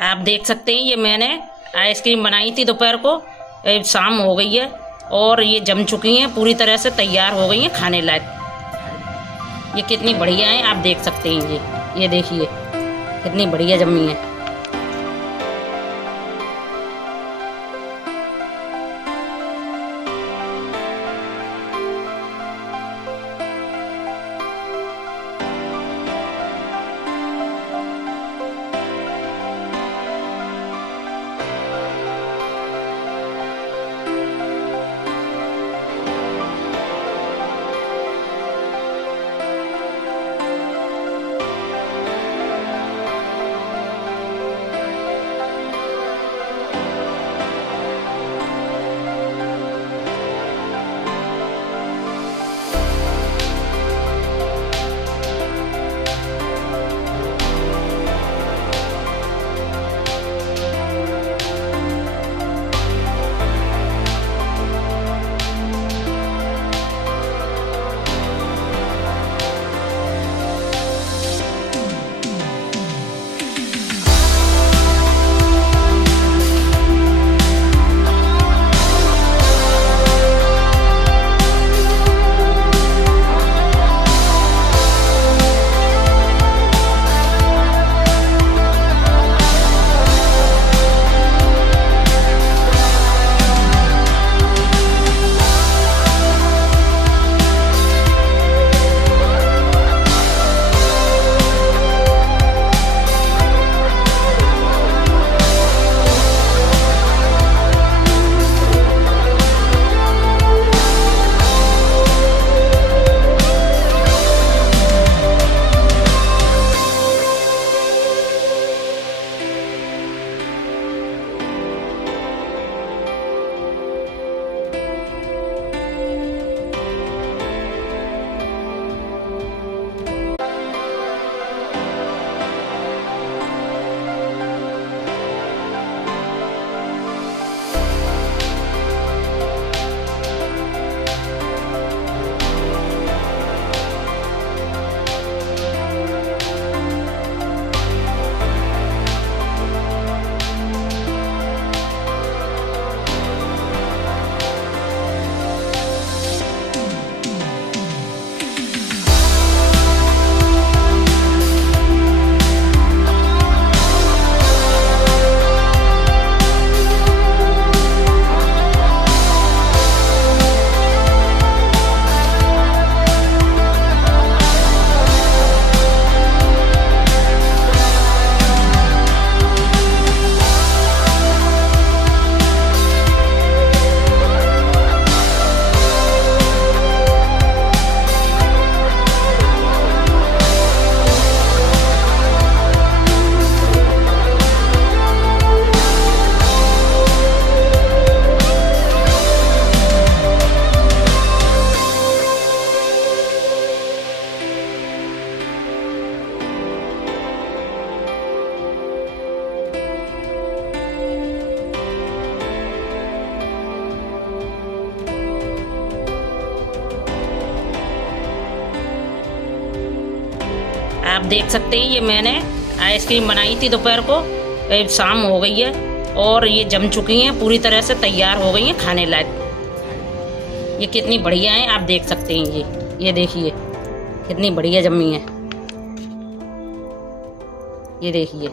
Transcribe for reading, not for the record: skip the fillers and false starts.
आप देख सकते हैं ये मैंने आइसक्रीम बनाई थी दोपहर को। शाम हो गई है और ये जम चुकी हैं, पूरी तरह से तैयार हो गई हैं खाने लायक। ये कितनी बढ़िया है, आप देख सकते हैं। ये देखिए कितनी बढ़िया जमी है। आप देख सकते हैं ये मैंने आइसक्रीम बनाई थी दोपहर को। शाम हो गई है और ये जम चुकी हैं, पूरी तरह से तैयार हो गई हैं खाने लायक। ये कितनी बढ़िया है, आप देख सकते हैं। ये देखिए कितनी बढ़िया जमी है। ये देखिए।